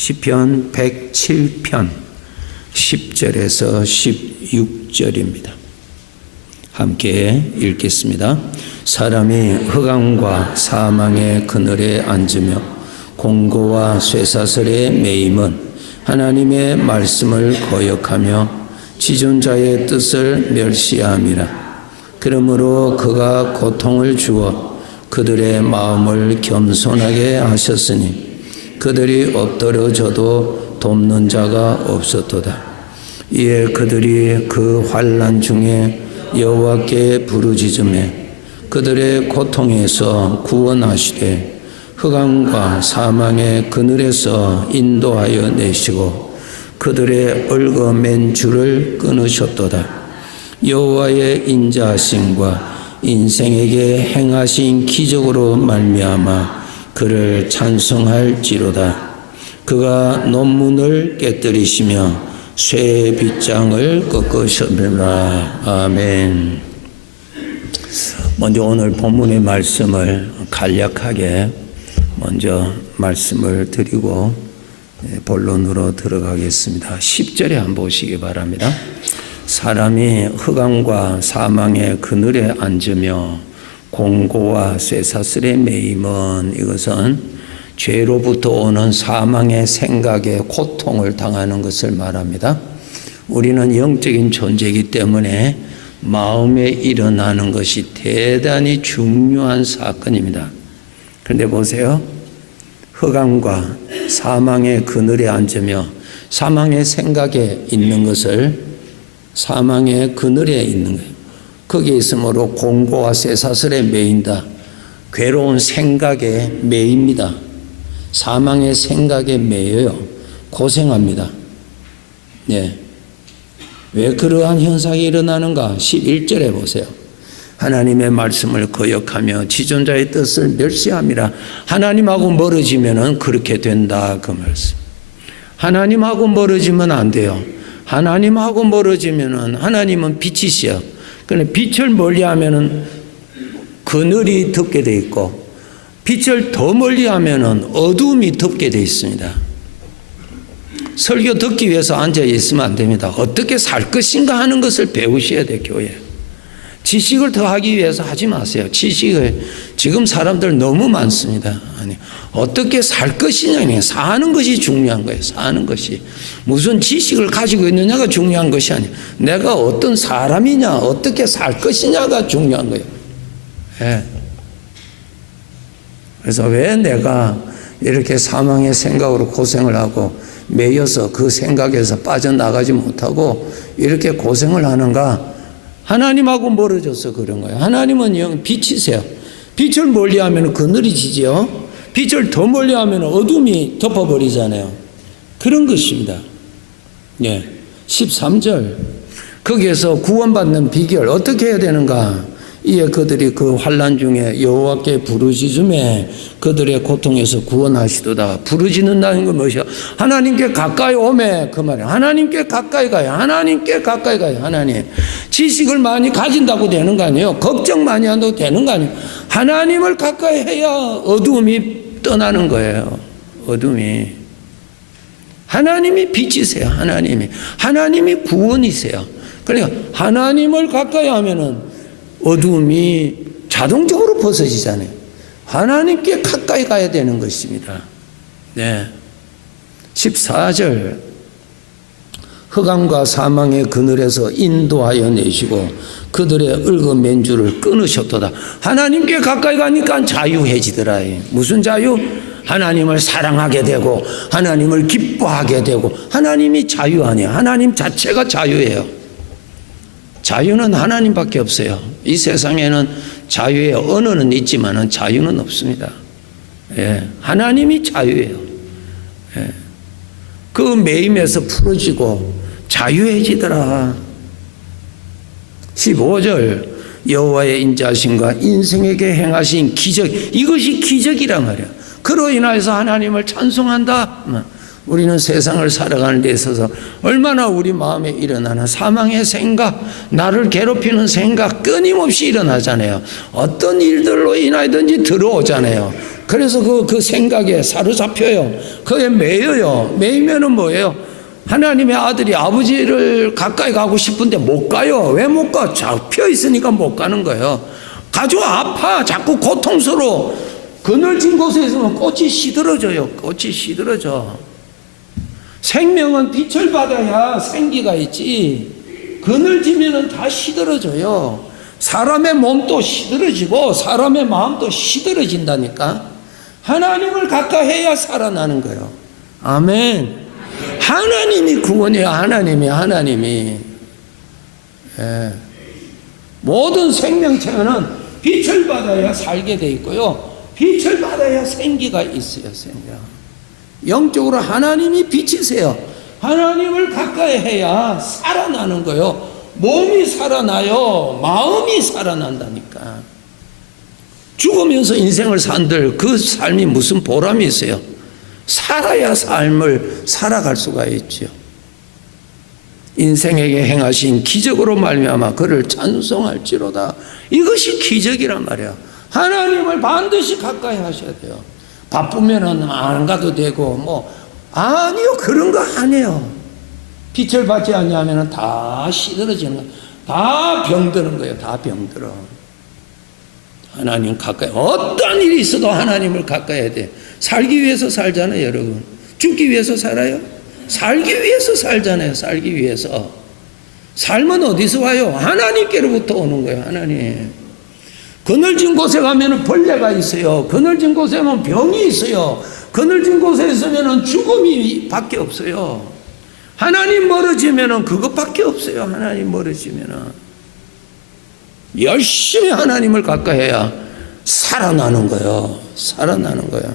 시편 107편 10절에서 16절입니다. 함께 읽겠습니다. 사람이 흑암과 사망의 그늘에 앉으며 공고와 쇠사슬에 매임은 하나님의 말씀을 거역하며 지존자의 뜻을 멸시함이라. 그러므로 그가 고통을 주어 그들의 마음을 겸손하게 하셨으니 그들이 엎드러져도 돕는 자가 없었도다. 이에 그들이 그 환난 중에 여호와께 부르짖으매 그들의 고통에서 구원하시되 흑암과 사망의 그늘에서 인도하여 내시고 그들의 얽어맨 줄을 끊으셨도다. 여호와의 인자하심과 인생에게 행하신 기적으로 말미암아 그를 찬송할지로다. 그가 논문을 깨뜨리시며 쇠의 빗장을 꺾으셨느라. 아멘. 먼저 오늘 본문의 말씀을 간략하게 먼저 말씀을 드리고 본론으로 들어가겠습니다. 10절에 한번 보시기 바랍니다. 사람이 흑암과 사망의 그늘에 앉으며 공고와 쇠사슬에 매임은, 이것은 죄로부터 오는 사망의 생각에 고통을 당하는 것을 말합니다. 우리는 영적인 존재이기 때문에 마음에 일어나는 것이 대단히 중요한 사건입니다. 그런데 보세요. 흑암과 사망의 그늘에 앉으며 사망의 생각에 있는 것을 사망의 그늘에 있는 거예요. 거기에 있으므로 공고와 쇠사슬에 매인다. 괴로운 생각에 매입니다. 사망의 생각에 매여요. 고생합니다. 네. 왜 그러한 현상이 일어나는가? 11절에 보세요. 하나님의 말씀을 거역하며 지존자의 뜻을 멸시함이라. 하나님하고 멀어지면 그렇게 된다, 그 말씀. 하나님하고 멀어지면 안 돼요. 하나님하고 멀어지면 하나님은 빛이시여. 그런데 빛을 멀리하면 그늘이 덮게 돼 있고 빛을 더 멀리하면 어두움이 덮게 돼 있습니다. 설교 듣기 위해서 앉아 있으면 안 됩니다. 어떻게 살 것인가 하는 것을 배우셔야 돼요, 교회. 지식을 더 하기 위해서 하지 마세요. 지식을 지금 사람들 너무 많습니다. 아니, 어떻게 살 것이냐, 사는 것이 중요한 거예요. 사는 것이 무슨 지식을 가지고 있느냐가 중요한 것이 아니에요. 내가 어떤 사람이냐, 어떻게 살 것이냐가 중요한 거예요. 네. 그래서 왜 내가 이렇게 사망의 생각으로 고생을 하고 매여서 그 생각에서 빠져나가지 못하고 이렇게 고생을 하는가? 하나님하고 멀어져서 그런 거예요. 하나님은 빛이세요. 빛을 멀리하면 그늘이 지지요. 빛을 더 멀리하면 어둠이 덮어버리잖아요. 그런 것입니다. 예. 13절. 거기에서 구원받는 비결 어떻게 해야 되는가? 이에 그들이 그 환난 중에 여호와께 부르짖음에 그들의 고통에서 구원하시도다. 부르짖는다는 건 무엇이야? 하나님께 가까이 오매, 그 말이야. 하나님께 가까이 가요. 하나님께 가까이 가요. 하나님. 지식을 많이 가진다고 되는 거 아니에요. 걱정 많이 한다고 되는 거 아니에요. 하나님을 가까이 해야 어두움이 떠나는 거예요. 어둠이. 하나님이 빛이세요. 하나님이 구원이세요. 그러니까 하나님을 가까이 하면은 어두움이 자동적으로 벗어지잖아요. 하나님께 가까이 가야 되는 것입니다. 네. 14절. 흑암과 사망의 그늘에서 인도하여 내시고 그들의 얽어맨 줄을 끊으셨도다. 하나님께 가까이 가니까 자유해지더라. 무슨 자유? 하나님을 사랑하게 되고 하나님을 기뻐하게 되고. 하나님이 자유 아니에요. 하나님 자체가 자유예요. 자유는 하나님밖에 없어요. 이 세상에는 자유의 언어는 있지만 자유는 없습니다. 예, 하나님이 자유예요. 예, 그 매임에서 풀어지고 자유해지더라. 15절. 여호와의 인자하심과 인생에게 행하신 기적, 이것이 기적이란 말이야. 그로 인하여서 하나님을 찬송한다. 우리는 세상을 살아가는 데 있어서 얼마나 우리 마음에 일어나는 사망의 생각, 나를 괴롭히는 생각 끊임없이 일어나잖아요. 어떤 일들로 인하여든지 들어오잖아요. 그래서 그 생각에 사로잡혀요. 그에 매여요. 매이면은 뭐예요? 하나님의 아들이 아버지를 가까이 가고 싶은데 못 가요. 왜 못 가? 잡혀 있으니까 못 가는 거예요. 가지고 아파. 자꾸 고통스러워. 그늘진 곳에 있으면 꽃이 시들어져요. 꽃이 시들어져. 생명은 빛을 받아야 생기가 있지. 그늘지면은 다 시들어져요. 사람의 몸도 시들어지고 사람의 마음도 시들어진다니까. 하나님을 가까이 해야 살아나는 거예요. 아멘. 하나님이 구원이에요. 하나님이. 예. 모든 생명체는 빛을 받아야 살게 돼 있고요. 빛을 받아야 생기가 있어요. 생기가. 영적으로 하나님이 빛이세요. 하나님을 가까이 해야 살아나는 거예요. 몸이 살아나요. 마음이 살아난다니까. 죽으면서 인생을 산들 그 삶이 무슨 보람이 있어요? 살아야 삶을 살아갈 수가 있죠. 인생에게 행하신 기적으로 말미암아 그를 찬송할지로다. 이것이 기적이란 말이야. 하나님을 반드시 가까이 하셔야 돼요. 바쁘면은 안 가도 되고 아니요, 그런 거 아니에요. 빛을 받지 않냐면은 다 시들어지는 거예요. 다 병드는 거예요. 다 병들어. 하나님 가까이, 어떤 일이 있어도 하나님을 가까이 해야 돼. 살기 위해서 살잖아요, 여러분. 죽기 위해서 살아요? 살기 위해서 살잖아요. 살기 위해서. 삶은 어디서 와요? 하나님께로부터 오는 거예요. 하나님. 그늘진 곳에 가면 벌레가 있어요. 그늘진 곳에 가면 병이 있어요. 그늘진 곳에 있으면 죽음이 밖에 없어요. 하나님 멀어지면 그것밖에 없어요. 하나님 멀어지면. 열심히 하나님을 가까이 해야 살아나는 거예요. 살아나는 거예요.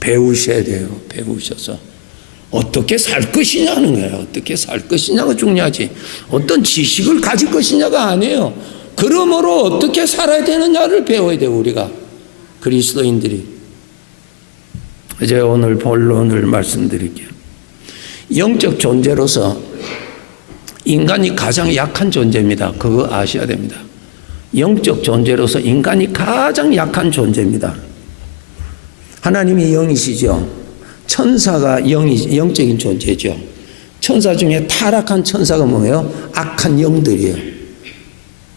배우셔야 돼요. 배우셔서 어떻게 살 것이냐는 거예요. 어떻게 살 것이냐가 중요하지. 어떤 지식을 가질 것이냐가 아니에요. 그러므로 어떻게 살아야 되느냐를 배워야 돼요. 우리가 그리스도인들이. 이제 오늘 본론을 말씀드릴게요. 영적 존재로서 인간이 가장 약한 존재입니다. 그거 아셔야 됩니다. 영적 존재로서 인간이 가장 약한 존재입니다. 하나님이 영이시죠. 천사가 영적인 존재죠. 천사 중에 타락한 천사가 뭐예요? 악한 영들이에요.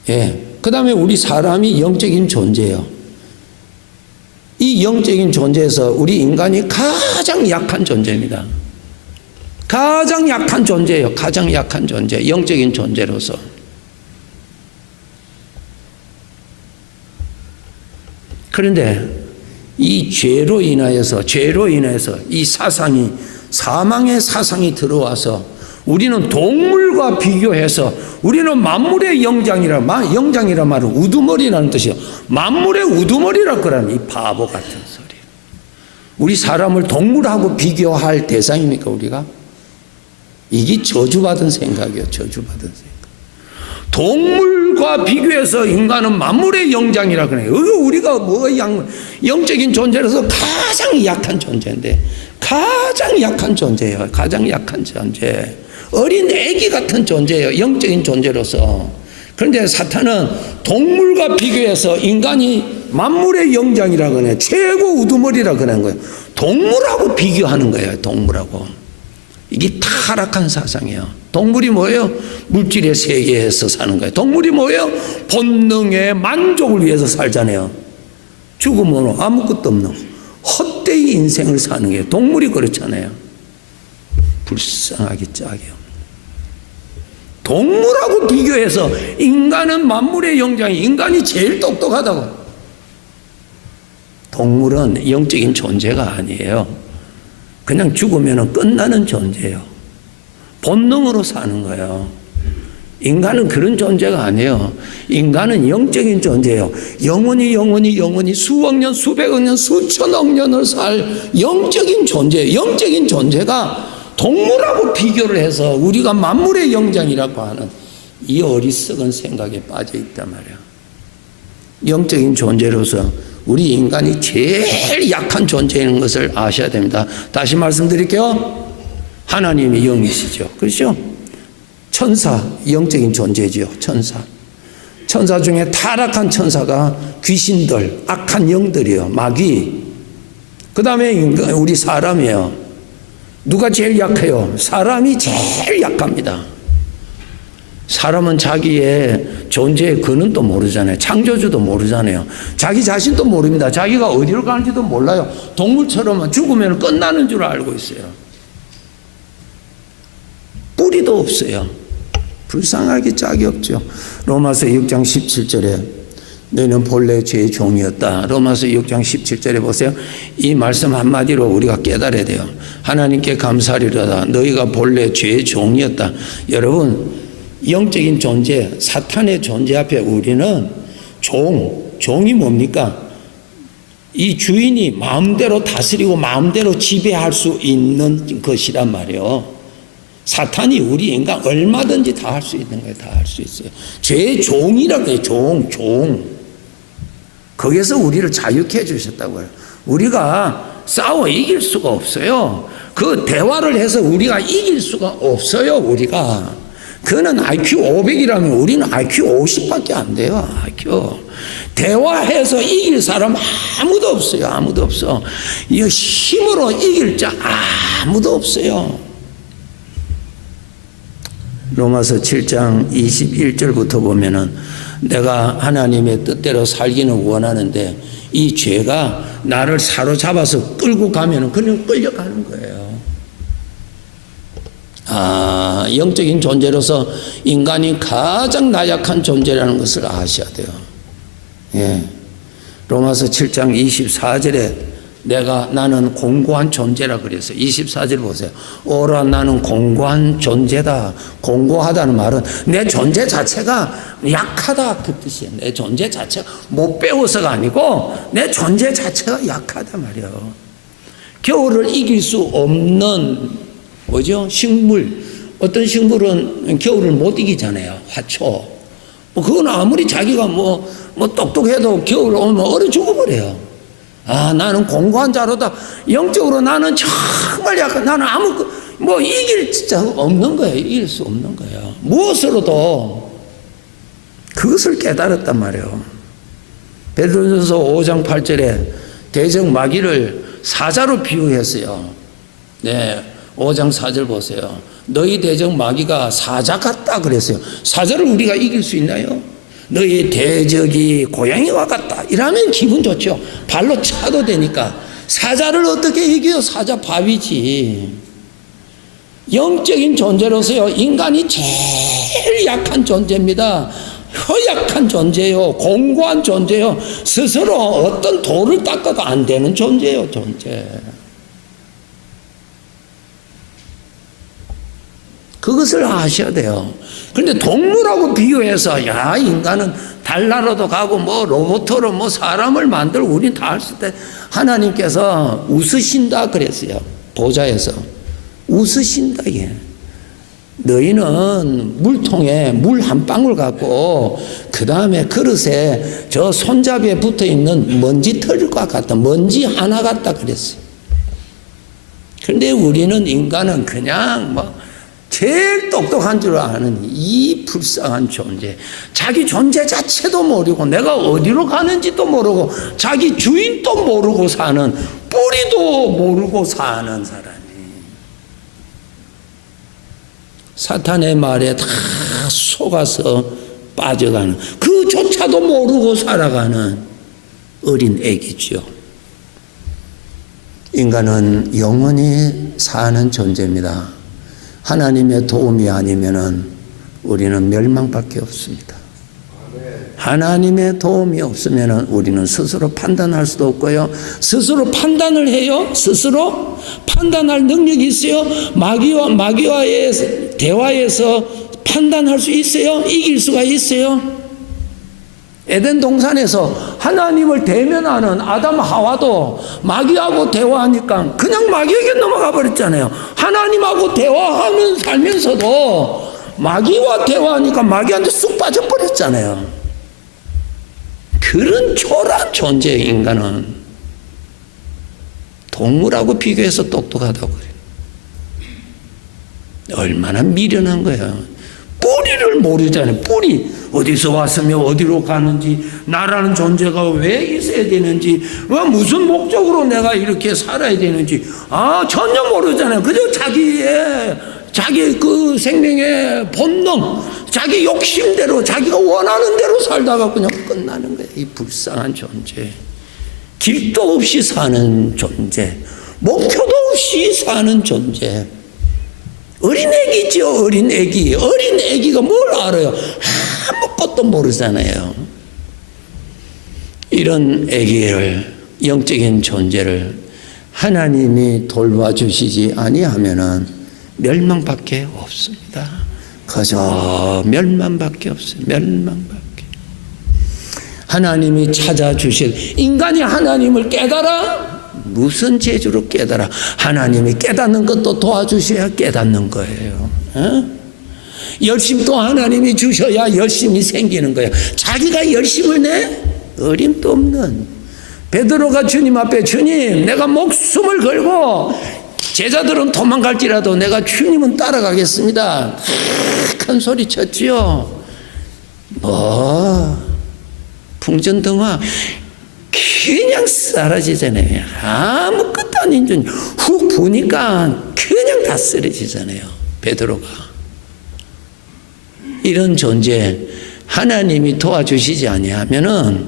예. 그 다음에 우리 사람이 영적인 존재예요. 이 영적인 존재에서 우리 인간이 가장 약한 존재입니다. 가장 약한 존재예요. 가장 약한 존재. 영적인 존재로서. 그런데 이 죄로 인하여서 이 사상이, 사망의 사상이 들어와서 우리는 동물과 비교해서 우리는 만물의 영장이라 말은 우두머리라는 뜻이에요. 만물의 우두머리라 그러는 이 바보 같은 소리. 우리 사람을 동물하고 비교할 대상입니까, 우리가? 이게 저주받은 생각이에요. 저주받은 생각. 동물과 비교해서 인간은 만물의 영장이라 그래요. 우리가 영적인 존재로서 가장 약한 존재인데, 가장 약한 존재예요. 가장 약한 존재. 어린 애기 같은 존재예요. 영적인 존재로서. 그런데 사탄은 동물과 비교해서 인간이 만물의 영장이라 그래요. 최고 우두머리라 그러는 거예요. 동물하고 비교하는 거예요. 동물하고. 이게 타락한 사상이에요. 동물이 뭐예요? 물질의 세계에서 사는 거예요. 동물이 뭐예요? 본능의 만족을 위해서 살잖아요. 죽으면 아무것도 없는 헛되이 인생을 사는 게 동물이 그렇잖아요. 불쌍하기 짝이 없는. 동물하고 비교해서 인간은 만물의 영장이, 인간이 제일 똑똑하다고. 동물은 영적인 존재가 아니에요. 그냥 죽으면 끝나는 존재예요. 본능으로 사는 거예요. 인간은 그런 존재가 아니에요. 인간은 영적인 존재예요. 영원히 수억 년, 수백억 년, 수천억 년을 살 영적인 존재예요. 영적인 존재가 동물하고 비교를 해서 우리가 만물의 영장이라고 하는 이 어리석은 생각에 빠져 있단 말이에요. 영적인 존재로서 우리 인간이 제일 약한 존재인 것을 아셔야 됩니다. 다시 말씀드릴게요. 하나님이 영이시죠. 그렇죠? 천사, 영적인 존재죠. 천사. 천사 중에 타락한 천사가 귀신들, 악한 영들이요, 마귀. 그 다음에 우리 사람이에요. 누가 제일 약해요? 사람이 제일 약합니다. 사람은 자기의 존재의 근원도 모르잖아요. 창조주도 모르잖아요. 자기 자신도 모릅니다. 자기가 어디로 가는지도 몰라요. 동물처럼 죽으면 끝나는 줄 알고 있어요. 뿌리도 없어요. 불쌍하기 짝이 없죠. 로마서 6장 17절에 너희는 본래 죄의 종이었다. 로마서 6장 17절에 보세요. 이 말씀 한마디로 우리가 깨달아야 돼요. 하나님께 감사하리로다. 너희가 본래 죄의 종이었다. 여러분, 영적인 존재, 사탄의 존재 앞에 우리는 종이 뭡니까? 이 주인이 마음대로 다스리고 마음대로 지배할 수 있는 것이란 말이에요. 사탄이 우리 인간 얼마든지 다 할 수 있는 거예요. 다 할 수 있어요. 죄의 종이라고 해요. 종. 거기에서 우리를 자유케 해주셨다고요. 우리가 싸워 이길 수가 없어요. 그 대화를 해서 우리가 이길 수가 없어요. 우리가. 그는 IQ 500이라면 우리는 IQ 50밖에 안 돼요. IQ. 대화해서 이길 사람 아무도 없어요. 아무도 없어. 이 힘으로 이길 자 아무도 없어요. 로마서 7장 21절부터 보면은 내가 하나님의 뜻대로 살기는 원하는데 이 죄가 나를 사로잡아서 끌고 가면은 그냥 끌려가는 거예요. 영적인 존재로서 인간이 가장 나약한 존재라는 것을 아셔야 돼요. 예. 로마서 7장 24절에 나는 공고한 존재라 그랬어요. 24절 보세요. 오라 나는 공고한 존재다. 공고하다는 말은 내 존재 자체가 약하다 그 뜻이에요. 내 존재 자체가 못 배워서가 아니고 내 존재 자체가 약하다 말이에요. 겨울을 이길 수 없는 뭐죠? 식물. 어떤 식물은 겨울을 못 이기잖아요. 화초. 그건 아무리 자기가 뭐 똑똑해도 겨울 오면 얼어 죽어버려요. 나는 공고한 자로다. 영적으로 나는 정말 약간, 나는 이길 자 없는 거예요. 이길 수 없는 거예요. 무엇으로도 그것을 깨달았단 말이에요. 베드로전서 5장 8절에 대적 마귀를 사자로 비유했어요. 네, 5장 4절 보세요. 너희 대적 마귀가 사자 같다 그랬어요. 사자를 우리가 이길 수 있나요? 너희 대적이 고양이와 같다. 이러면 기분 좋죠. 발로 차도 되니까. 사자를 어떻게 이겨요? 사자 밥이지. 영적인 존재로서요, 인간이 제일 약한 존재입니다. 허약한 존재요. 공고한 존재요. 스스로 어떤 돌을 닦아도 안 되는 존재요. 존재. 그것을 아셔야 돼요. 그런데 동물하고 비교해서 인간은 달나라도 가고 로봇으로 사람을 만들고 우리는 다 할 수 있다. 하나님께서 웃으신다 그랬어요. 보좌에서 웃으신다. 너희는 물통에 물 한 방울 갖고 그 다음에 그릇에 저 손잡이에 붙어 있는 먼지털과 같다. 먼지 하나 같다 그랬어요. 그런데 우리는 인간은 그냥 제일 똑똑한 줄 아는 이 불쌍한 존재. 자기 존재 자체도 모르고 내가 어디로 가는지도 모르고 자기 주인도 모르고 사는, 뿌리도 모르고 사는 사람이 사탄의 말에 다 속아서 빠져가는, 그조차도 모르고 살아가는 어린 애기죠. 인간은 영원히 사는 존재입니다. 하나님의 도움이 아니면은 우리는 멸망밖에 없습니다. 하나님의 도움이 없으면은 우리는 스스로 판단할 수도 없고요. 스스로 판단을 해요? 스스로 판단할 능력이 있어요? 마귀와의 대화에서 판단할 수 있어요? 이길 수가 있어요? 에덴 동산에서 하나님을 대면하는 아담 하와도 마귀하고 대화하니까 그냥 마귀에게 넘어가 버렸잖아요. 하나님하고 대화하면 살면서도 마귀와 대화하니까 마귀한테 쑥 빠져버렸잖아요. 그런 초라한 존재의 인간은 동물하고 비교해서 똑똑하다고 그래요. 얼마나 미련한 거예요. 뿌리를 모르잖아요. 뿌리. 어디서 왔으며 어디로 가는지, 나라는 존재가 왜 있어야 되는지, 무슨 목적으로 내가 이렇게 살아야 되는지, 전혀 모르잖아요. 그저 자기 그 생명의 본능, 자기 욕심대로, 자기가 원하는 대로 살다가 그냥 끝나는 거예요. 이 불쌍한 존재. 길도 없이 사는 존재. 목표도 없이 사는 존재. 어린애기죠, 어린애기. 어린애기가 뭘 알아요? 아무것도 모르잖아요. 이런 애기를, 영적인 존재를 하나님이 돌봐주시지 아니하면은 멸망밖에 없습니다. 그저 멸망밖에 없어요. 멸망밖에. 하나님이 찾아주실, 인간이 하나님을 깨달아? 무슨 재주로 깨달아? 하나님이 깨닫는 것도 도와주셔야 깨닫는 거예요. 열심도 하나님이 주셔야 열심이 생기는 거예요. 자기가 열심을 내? 어림도 없는. 베드로가 주님 앞에, 주님, 내가 목숨을 걸고 제자들은 도망갈지라도 내가 주님은 따라가겠습니다. 큰 소리 쳤지요. 풍전등화 그냥 사라지잖아요. 아무것도 아닌 줄 훅 부니까 그냥 다 쓰러지잖아요. 베드로가. 이런 존재 하나님이 도와주시지 아니하면은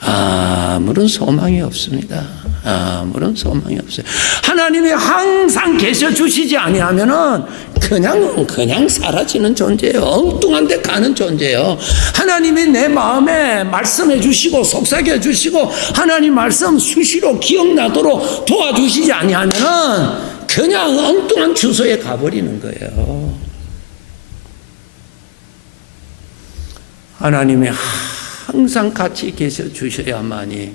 아무런 소망이 없습니다. 아무런 소망이 없어요. 하나님이 항상 계셔 주시지 아니하면은 그냥 사라지는 존재예요. 엉뚱한 데 가는 존재예요. 하나님이 내 마음에 말씀해 주시고 속삭여 주시고 하나님 말씀 수시로 기억나도록 도와주시지 아니하면은 그냥 엉뚱한 주소에 가버리는 거예요. 하나님이 항상 같이 계셔 주셔야만이,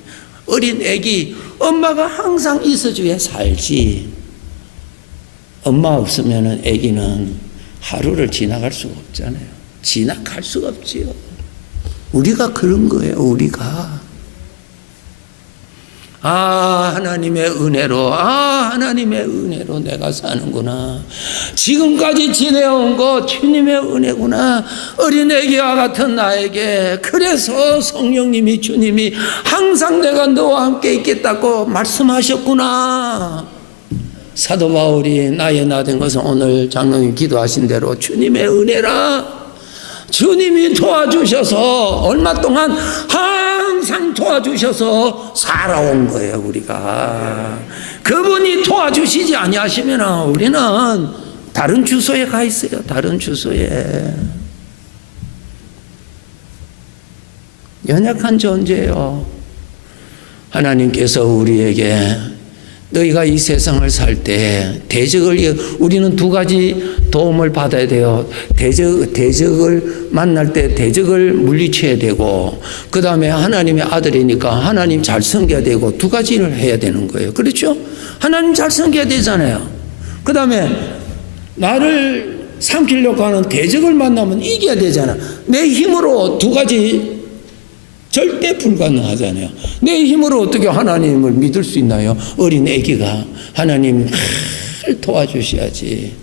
어린 애기 엄마가 항상 있어줘야 살지. 엄마 없으면 애기는 하루를 지나갈 수가 없잖아요. 지나갈 수가 없지요. 우리가 그런 거예요. 우리가. 하나님의 은혜로 내가 사는구나. 지금까지 지내온 거 주님의 은혜구나. 어린애기와 같은 나에게, 그래서 성령님이, 주님이 항상 내가 너와 함께 있겠다고 말씀하셨구나. 사도 바울이 나의 나 된 것은 오늘 장로님 기도하신 대로 주님의 은혜라. 주님이 도와주셔서 얼마 동안 항상 도와주셔서 살아온 거예요. 우리가 그분이 도와주시지 아니하시면 우리는 다른 주소에 가 있어요. 다른 주소에. 연약한 존재예요. 하나님께서 우리에게 너희가 이 세상을 살 때 대적을, 우리는 두 가지 도움을 받아야 돼요. 대적을 만날 때 대적을 물리쳐야 되고, 그 다음에 하나님의 아들이니까 하나님 잘 섬겨야 되고, 두 가지를 해야 되는 거예요. 그렇죠? 하나님 잘 섬겨야 되잖아요. 그 다음에 나를 삼키려고 하는 대적을 만나면 이겨야 되잖아. 내 힘으로 두 가지 절대 불가능하잖아요. 내 힘으로 어떻게 하나님을 믿을 수 있나요? 어린 애기가 하나님 도와주셔야지.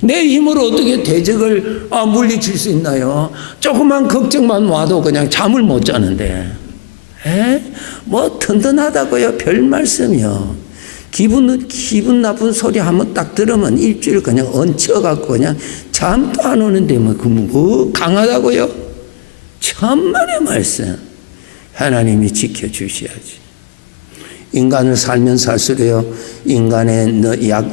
내 힘으로 어떻게 대적을 물리칠 수 있나요? 조그만 걱정만 와도 그냥 잠을 못 자는데. 뭐 든든하다고요? 별 말씀이요. 기분 나쁜 소리 한번 딱 들으면 일주일 그냥 얹혀갖고 그냥 잠도 안 오는데 뭐 강하다고요? 천만의 말씀. 하나님이 지켜주셔야지. 인간을 살면 살수록요, 인간의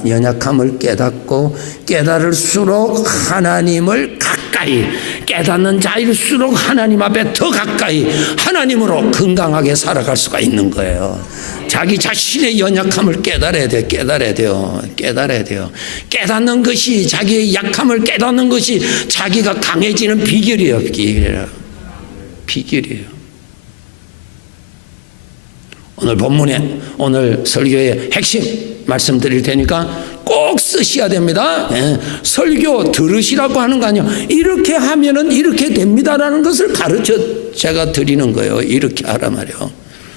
연약함을 깨닫고 깨달을수록 하나님을 가까이, 깨닫는 자일수록 하나님 앞에 더 가까이 하나님으로 건강하게 살아갈 수가 있는 거예요. 자기 자신의 연약함을 깨달아야 돼요. 깨닫는 것이, 자기의 약함을 깨닫는 것이 자기가 강해지는 비결이에요. 오늘 본문에, 오늘 설교의 핵심 말씀드릴 테니까 꼭 쓰셔야 됩니다. 설교 들으시라고 하는 거 아니에요. 이렇게 하면은 이렇게 됩니다라는 것을 가르쳐 제가 드리는 거예요. 이렇게 하라 말이에요.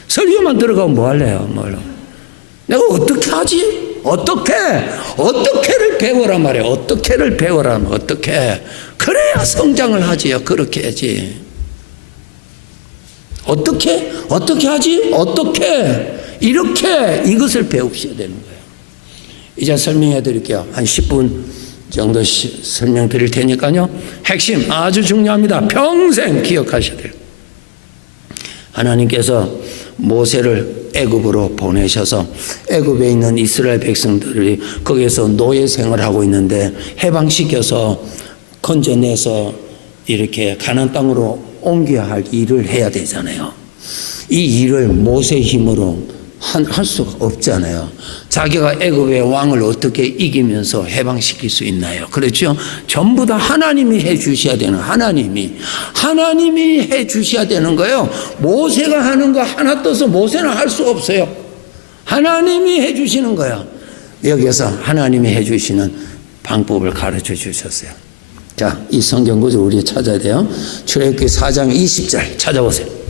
설교만 들어가면 뭐 할래요? 내가 어떻게 하지? 어떻게를 배워라 말이에요. 어떻게. 그래야 성장을 하지요. 그렇게 해야지. 어떻게 하지? 어떻게? 이렇게 이것을 배우셔야 되는 거예요. 이제 설명해 드릴게요. 한 10분 정도 설명드릴 테니까요. 핵심 아주 중요합니다. 평생 기억하셔야 돼요. 하나님께서 모세를 애굽으로 보내셔서 애굽에 있는 이스라엘 백성들이 거기에서 노예 생활하고 있는데 해방시켜서 건져내서 이렇게 가나안 땅으로 옮겨야 할 일을 해야 되잖아요. 이 일을 모세 힘으로 할 수가 없잖아요. 자기가 애굽의 왕을 어떻게 이기면서 해방시킬 수 있나요? 그렇죠? 전부 다 하나님이 해 주셔야 되는, 하나님이 해 주셔야 되는 거예요. 모세가 하는 거 하나 떠서 모세는 할 수 없어요. 하나님이 해 주시는 거야. 여기서 하나님이 해 주시는 방법을 가르쳐 주셨어요. 자, 이 성경 구절 우리 찾아야 돼요. 출애굽기 4장 20절 찾아보세요.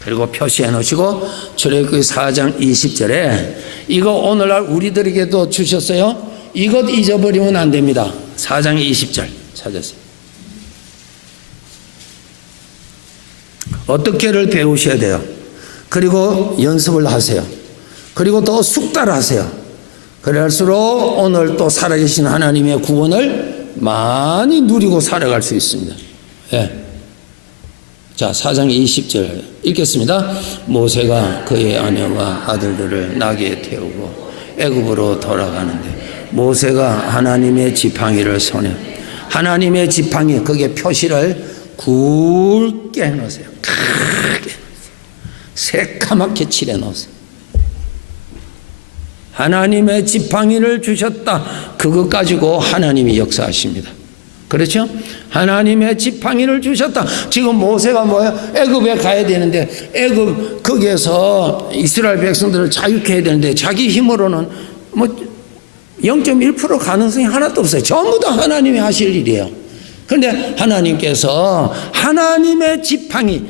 그리고 표시해 놓으시고 출애굽기 4장 20절에 이거 오늘날 우리들에게도 주셨어요. 이것 잊어버리면 안 됩니다. 4장 20절 찾았어요. 어떻게를 배우셔야 돼요. 그리고 연습을 하세요. 그리고 또 숙달하세요. 그럴수록 오늘 또 살아계신 하나님의 구원을 많이 누리고 살아갈 수 있습니다. 예. 자, 4장 20절 읽겠습니다. 모세가 그의 아내와 아들들을 나귀에 태우고 애굽으로 돌아가는데 모세가 하나님의 지팡이를 손에, 하나님의 지팡이, 거기에 표시를 굵게 해놓으세요. 크게 새카맣게 칠해놓으세요. 하나님의 지팡이를 주셨다. 그것 가지고 하나님이 역사하십니다. 그렇죠? 하나님의 지팡이를 주셨다. 지금 모세가 뭐예요? 애굽에 가야 되는데 애굽 거기에서 이스라엘 백성들을 자유케 해야 되는데 자기 힘으로는 뭐 0.1% 가능성이 하나도 없어요. 전부 다 하나님이 하실 일이에요. 그런데 하나님께서 하나님의 지팡이,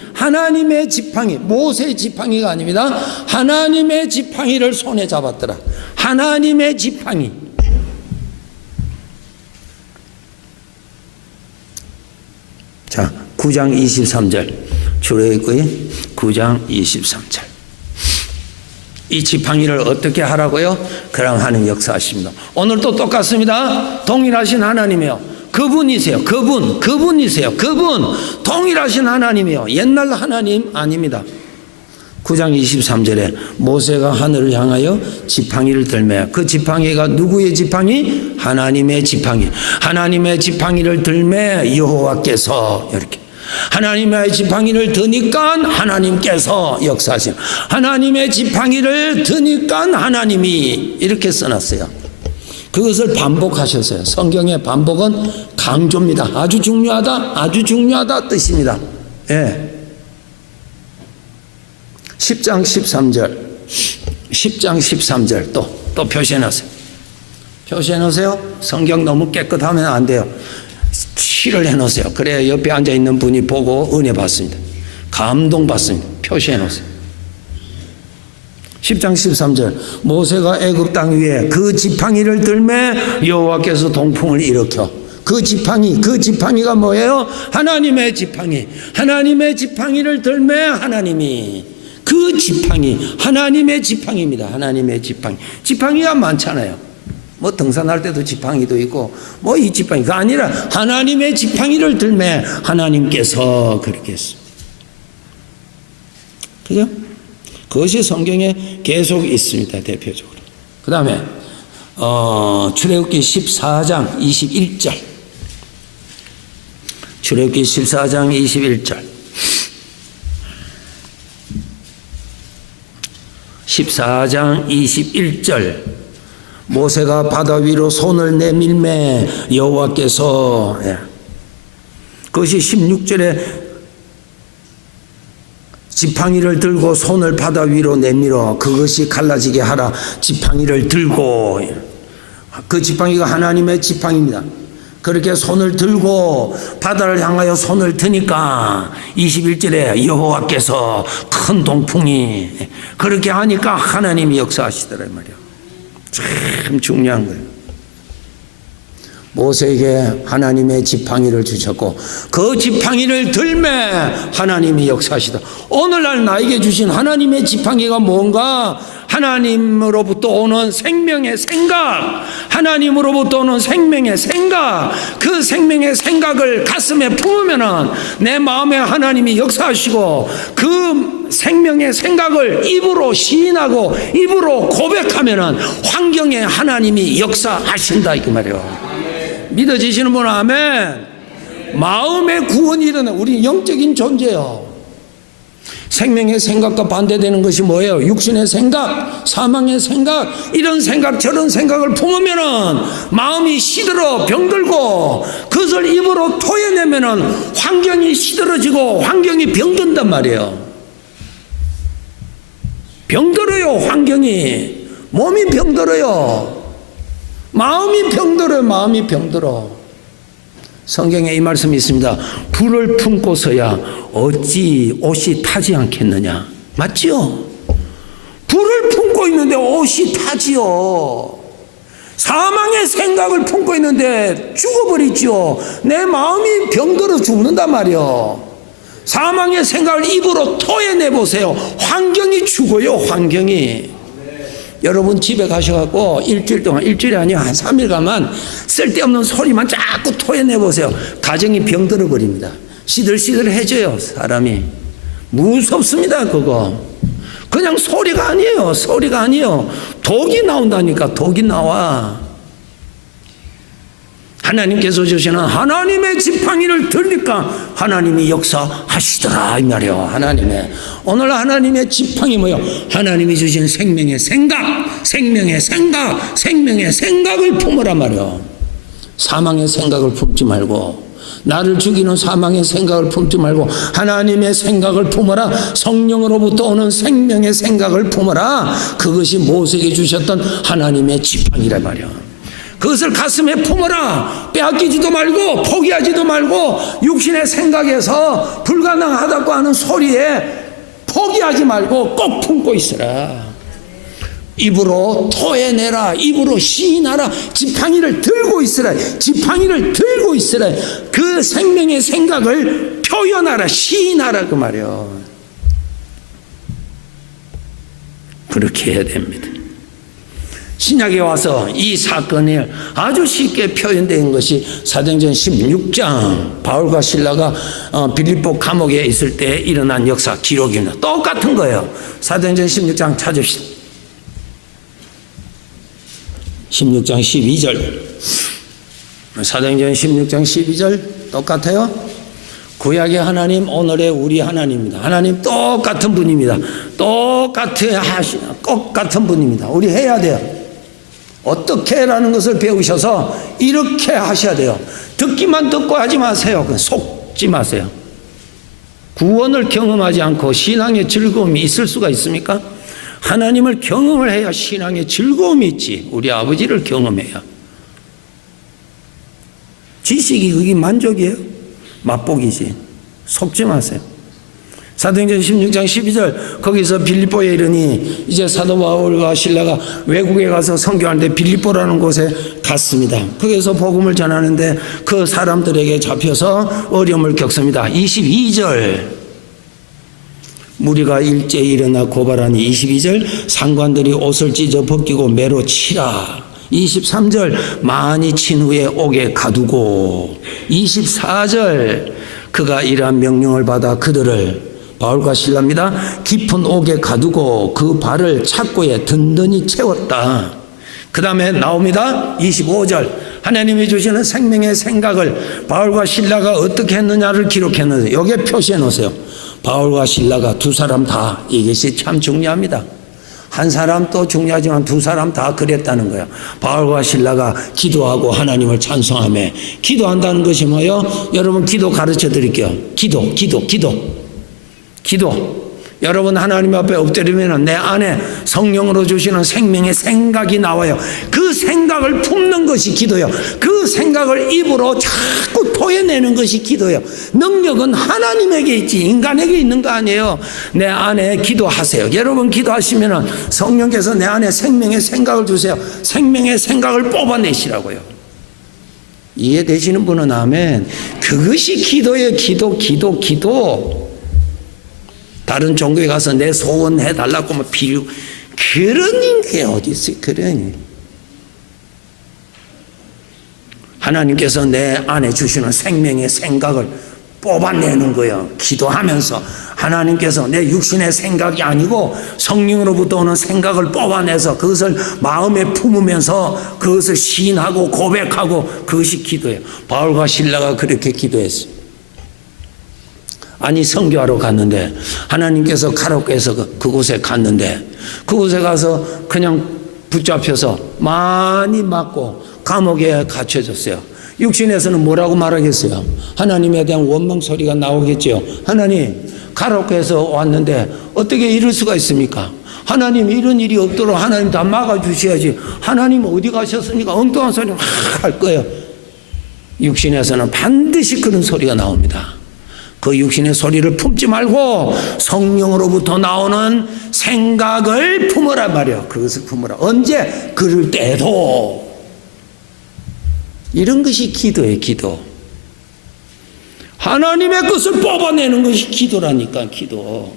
모세의 지팡이가 아닙니다. 하나님의 지팡이를 손에 잡았더라. 하나님의 지팡이. 자, 9장 23절. 출애굽기 9장 23절. 이 지팡이를 어떻게 하라고요? 그럼 하나님 역사하십니다. 오늘도 똑같습니다. 동일하신 하나님이요. 그분이세요. 그분이세요. 동일하신 하나님이요. 옛날 하나님 아닙니다. 9장 23절에 모세가 하늘을 향하여 지팡이를 들매, 그 지팡이가 누구의 지팡이? 하나님의 지팡이. 하나님의 지팡이를 들매 여호와께서 이렇게 하나님의 지팡이를 드니까 하나님께서 역사하시는, 하나님의 지팡이를 드니까 하나님이 이렇게 써놨어요. 그것을 반복하셨어요. 성경의 반복은 강조입니다. 아주 중요하다 뜻입니다. 예. 10장 13절 또 표시해놓으세요. 성경 너무 깨끗하면 안 돼요. 칠을 해놓으세요. 그래야 옆에 앉아있는 분이 보고 은혜 받습니다. 감동 받습니다. 표시해놓으세요. 10장 13절 모세가 애굽 땅 위에 그 지팡이를 들매 여호와께서 동풍을 일으켜. 그 지팡이가 뭐예요? 하나님의 지팡이를 들매 하나님이, 그 지팡이 하나님의 지팡이입니다. 하나님의 지팡이가 많잖아요. 뭐 등산할 때도 지팡이도 있고 뭐 이 지팡이가 아니라 하나님의 지팡이를 들매 하나님께서 그렇게 했습니다. 그죠? 그것이 성경에 계속 있습니다. 대표적으로. 그 다음에 출애굽기 14장 21절. 출애굽기 14장 21절. 14장 21절. 모세가 바다 위로 손을 내밀매 여호와께서, 그것이 16절에 지팡이를 들고 손을 바다 위로 내밀어 그것이 갈라지게 하라. 지팡이를 들고, 그 지팡이가 하나님의 지팡이입니다. 그렇게 손을 들고 바다를 향하여 손을 드니까 21절에 여호와께서 큰 동풍이, 그렇게 하니까 하나님이 역사하시더라 말이야. 참 중요한 거예요. 모세에게 하나님의 지팡이를 주셨고 그 지팡이를 들매 하나님이 역사하시다. 오늘날 나에게 주신 하나님의 지팡이가 뭔가? 하나님으로부터 오는 생명의 생각, 하나님으로부터 오는 생명의 생각, 그 생명의 생각을 가슴에 품으면은 내 마음에 하나님이 역사하시고 그 생명의 생각을 입으로 시인하고 입으로 고백하면은 환경에 하나님이 역사하신다 이 말이에요. 믿어지시는 분은 아멘. 마음의 구원이 일어나. 우리 영적인 존재요. 생명의 생각과 반대되는 것이 뭐예요? 육신의 생각, 사망의 생각, 이런 생각 저런 생각을 품으면은 마음이 시들어 병들고 그것을 입으로 토해내면은 환경이 시들어지고 환경이 병든단 말이에요. 병들어요. 환경이, 몸이 병들어요. 마음이 병들어요. 마음이 병들어. 성경에 이 말씀이 있습니다. 불을 품고서야 어찌 옷이 타지 않겠느냐. 맞지요? 불을 품고 있는데 옷이 타지요. 사망의 생각을 품고 있는데 죽어버리죠. 내 마음이 병들어 죽는단 말이요. 사망의 생각을 입으로 토해내보세요. 환경이 죽어요. 환경이. 여러분 집에 가셔갖고 일주일 동안, 일주일이 아니요 한 3일간만 쓸데없는 소리만 자꾸 토해내보세요. 가정이 병들어 버립니다. 시들시들해져요. 사람이. 무섭습니다. 그거 그냥 소리가 아니에요. 소리가 아니에요. 독이 나온다니까. 독이 나와. 하나님께서 주시는 하나님의 지팡이를 들니까 하나님이 역사하시더라 이 말이에요. 하나님의 오늘 하나님의 지팡이 뭐요? 하나님이 주신 생명의 생각, 생명의 생각, 생명의 생각을 품으란 말이에요. 사망의 생각을 품지 말고, 나를 죽이는 사망의 생각을 품지 말고 하나님의 생각을 품어라. 성령으로부터 오는 생명의 생각을 품어라. 그것이 모세에게 주셨던 하나님의 지팡이란 말이에요. 그것을 가슴에 품어라. 빼앗기지도 말고 포기하지도 말고 육신의 생각에서 불가능하다고 하는 소리에 포기하지 말고 꼭 품고 있으라. 입으로 토해내라. 입으로 시인하라. 지팡이를 들고 있으라. 지팡이를 들고 있으라. 그 생명의 생각을 표현하라. 시인하라 그 말이요. 그렇게 해야 됩니다. 신약에 와서 이 사건이 아주 쉽게 표현된 것이 사도행전 16장 바울과 실라가 빌립보 감옥에 있을 때 일어난 역사 기록입니다. 똑같은 거예요. 사도행전 16장 찾읍시다. 16장 12절. 사도행전 16장 12절 똑같아요. 구약의 하나님, 오늘의 우리 하나님입니다. 하나님 똑같은 분입니다. 똑같은 분입니다. 우리 해야 돼요. 어떻게 라는 것을 배우셔서 이렇게 하셔야 돼요. 듣기만 듣고 하지 마세요. 속지 마세요. 구원을 경험하지 않고 신앙의 즐거움이 있을 수가 있습니까? 하나님을 경험을 해야 신앙의 즐거움이 있지. 우리 아버지를 경험해야. 지식이 그게 만족이에요? 맛보기지. 속지 마세요. 사도행전 16장 12절 거기서 빌립보에 이르니 이제 사도 바울과 실라가 외국에 가서 선교하는데 빌립보라는 곳에 갔습니다. 거기서 복음을 전하는데 그 사람들에게 잡혀서 어려움을 겪습니다. 22절 무리가 일제히 일어나 고발하니 22절 상관들이 옷을 찢어 벗기고 매로 치라. 23절 많이 친 후에 옥에 가두고 24절 그가 이러한 명령을 받아 그들을 바울과 실라입니다. 깊은 옥에 가두고 그 발을 착고에 든든히 채웠다. 그 다음에 나옵니다. 25절 하나님이 주시는 생명의 생각을 바울과 실라가 어떻게 했느냐를 기록했는데 여기에 표시해 놓으세요. 바울과 실라가 두 사람 다 이것이 참 중요합니다. 한 사람도 중요하지만 두 사람 다 그랬다는 거예요. 바울과 실라가 기도하고 하나님을 찬송하며 기도한다는 것이 뭐예요? 여러분 기도 가르쳐 드릴게요. 기도. 여러분 하나님 앞에 엎드리면 내 안에 성령으로 주시는 생명의 생각이 나와요. 그 생각을 품는 것이 기도예요. 그 생각을 입으로 자꾸 토해내는 것이 기도예요. 능력은 하나님에게 있지 인간에게 있는 거 아니에요. 내 안에 기도하세요. 여러분 기도하시면 성령께서 내 안에 생명의 생각을 주세요. 생명의 생각을 뽑아내시라고요. 이해되시는 분은 아멘. 그것이 기도예요. 기도. 다른 종교에 가서 내 소원 해달라고 막 비유, 그런 게 어디 있어요? 그런. 하나님께서 내 안에 주시는 생명의 생각을 뽑아내는 거예요. 기도하면서 하나님께서 내 육신의 생각이 아니고 성령으로부터 오는 생각을 뽑아내서 그것을 마음에 품으면서 그것을 시인하고 고백하고, 그것이 기도예요. 바울과 실라가 그렇게 기도했어요. 아니, 선교하러 갔는데 하나님께서 가라고해서 그곳에 갔는데, 그곳에 가서 그냥 붙잡혀서 많이 맞고 감옥에 갇혀졌어요. 육신에서는 뭐라고 말하겠어요? 하나님에 대한 원망 소리가 나오겠죠. 하나님, 가라고 해서 왔는데 어떻게 이럴 수가 있습니까? 하나님, 이런 일이 없도록 하나님 다 막아주셔야지. 하나님 어디 가셨습니까? 엉뚱한 소리 막 할 거예요. 육신에서는 반드시 그런 소리가 나옵니다. 그 육신의 소리를 품지 말고 성령으로부터 나오는 생각을 품으라 말이요. 그것을 품으라. 언제? 그럴 때도. 이런 것이 기도예요. 기도. 하나님의 것을 뽑아내는 것이 기도라니까. 기도.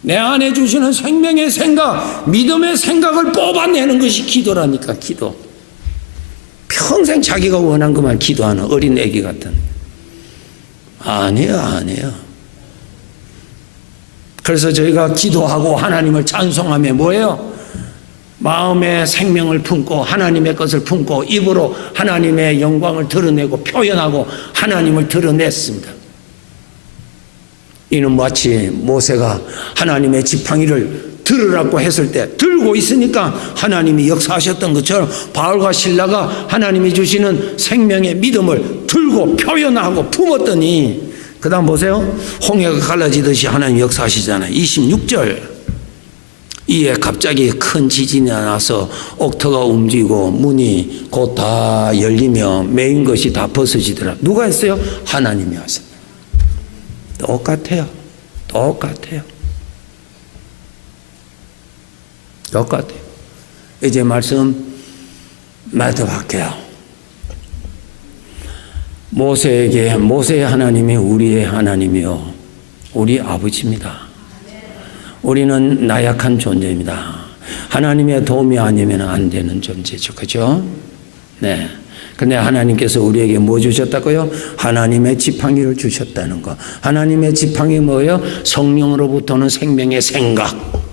내 안에 주시는 생명의 생각, 믿음의 생각을 뽑아내는 것이 기도라니까. 기도. 평생 자기가 원한 것만 기도하는 어린 애기 같은. 아니에요. 그래서 저희가 기도하고 하나님을 찬송하며 뭐예요? 마음의 생명을 품고 하나님의 것을 품고 입으로 하나님의 영광을 드러내고 표현하고 하나님을 드러냈습니다. 이는 마치 모세가 하나님의 지팡이를 들으라고 했을 때 들고 있으니까 하나님이 역사하셨던 것처럼 바울과 실라가 하나님이 주시는 생명의 믿음을 들고 표현하고 품었더니, 그 다음 보세요. 홍해가 갈라지듯이 하나님 역사하시잖아요. 26절. 이에 갑자기 큰 지진이 나서 옥터가 움직이고 문이 곧 다 열리며 메인 것이 다 벗어지더라. 누가 했어요? 하나님이 하셨다. 똑같아요. 이제 말씀 맡아볼게요. 모세의 하나님이 우리의 하나님이요, 우리 아버지입니다. 우리는 나약한 존재입니다. 하나님의 도움이 아니면 안 되는 존재죠. 그죠? 네. 근데 하나님께서 우리에게 뭐 주셨다고요? 하나님의 지팡이를 주셨다는 거. 하나님의 지팡이 뭐예요? 성령으로부터는 생명의 생각.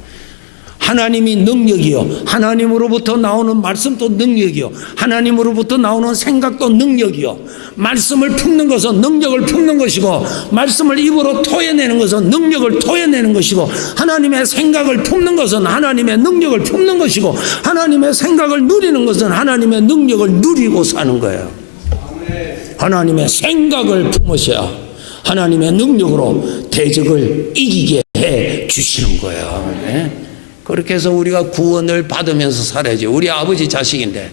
하나님이 능력이요. 하나님으로부터 나오는 말씀도 능력이요. 하나님으로부터 나오는 생각도 능력이요. 말씀을 품는 것은 능력을 품는 것이고, 말씀을 입으로 토해내는 것은 능력을 토해내는 것이고, 하나님의 생각을 품는 것은 하나님의 능력을 품는 것이고, 하나님의 생각을 누리는 것은 하나님의 능력을 누리고 사는 거예요. 하나님의 생각을 품으셔야 하나님의 능력으로 대적을 이기게 해 주시는 거예요. 네? 그렇게 해서 우리가 구원을 받으면서 살아야지. 우리 아버지 자식인데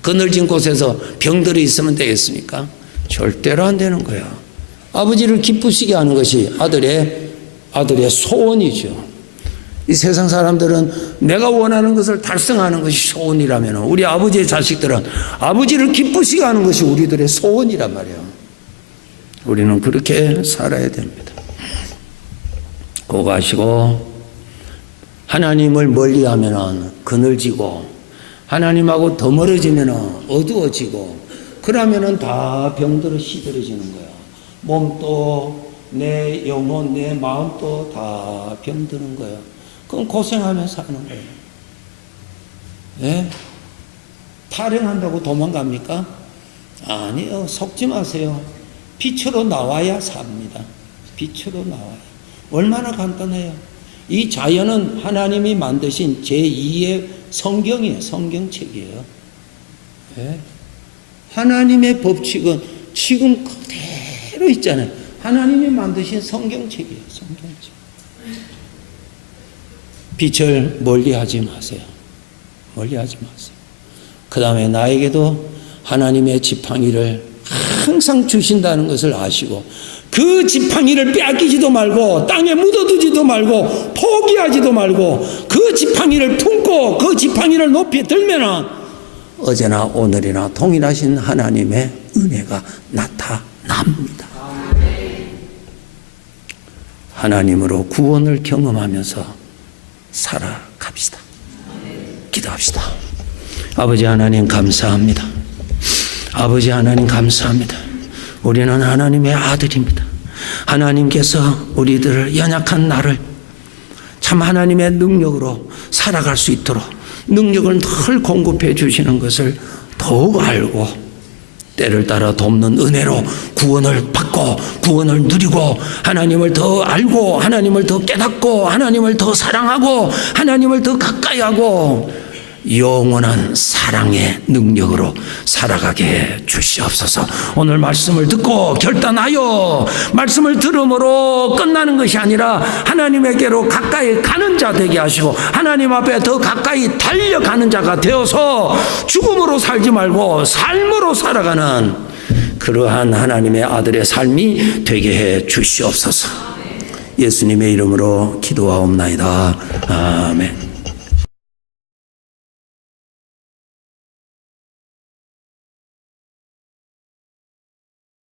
그늘진 곳에서 병들어 있으면 되겠습니까? 절대로 안 되는 거야. 아버지를 기쁘시게 하는 것이 아들의 소원이죠. 이 세상 사람들은 내가 원하는 것을 달성하는 것이 소원이라면, 우리 아버지의 자식들은 아버지를 기쁘시게 하는 것이 우리들의 소원이란 말이에요. 우리는 그렇게 살아야 됩니다. 그거 아시고, 하나님을 멀리하면 그늘지고, 하나님하고 더 멀어지면 어두워지고, 그러면 다 병들어 시들어지는 거야. 몸도, 내 영혼, 내 마음도 다 병드는 거야. 그럼 고생하면서 사는 거예요. 네? 타령한다고 도망갑니까? 아니요. 속지 마세요. 빛으로 나와야 삽니다. 빛으로 나와요. 얼마나 간단해요. 이 자연은 하나님이 만드신 제2의 성경이에요. 성경책이에요. 네? 하나님의 법칙은 지금 그대로 있잖아요. 하나님이 만드신 성경책이에요. 성경책. 빛을 멀리하지 마세요. 멀리하지 마세요. 그 다음에 나에게도 하나님의 지팡이를 항상 주신다는 것을 아시고, 그 지팡이를 빼앗기지도 말고 땅에 묻어두지도 말고 포기하지도 말고 그 지팡이를 품고 그 지팡이를 높이 들면은 어제나 오늘이나 동일하신 하나님의 은혜가 나타납니다. 하나님으로 구원을 경험하면서 살아갑시다. 기도합시다. 아버지 하나님 감사합니다. 아버지 하나님 감사합니다. 우리는 하나님의 아들입니다. 하나님께서 우리들을 연약한 나를 참 하나님의 능력으로 살아갈 수 있도록 능력을 늘 공급해 주시는 것을 더욱 알고 때를 따라 돕는 은혜로 구원을 받고 구원을 누리고 하나님을 더 알고 하나님을 더 깨닫고 하나님을 더 사랑하고 하나님을 더 가까이 하고 영원한 사랑의 능력으로 살아가게 해 주시옵소서. 오늘 말씀을 듣고 결단하여 말씀을 들음으로 끝나는 것이 아니라 하나님에게로 가까이 가는 자 되게 하시고 하나님 앞에 더 가까이 달려가는 자가 되어서 죽음으로 살지 말고 삶으로 살아가는 그러한 하나님의 아들의 삶이 되게 해 주시옵소서. 예수님의 이름으로 기도하옵나이다. 아멘.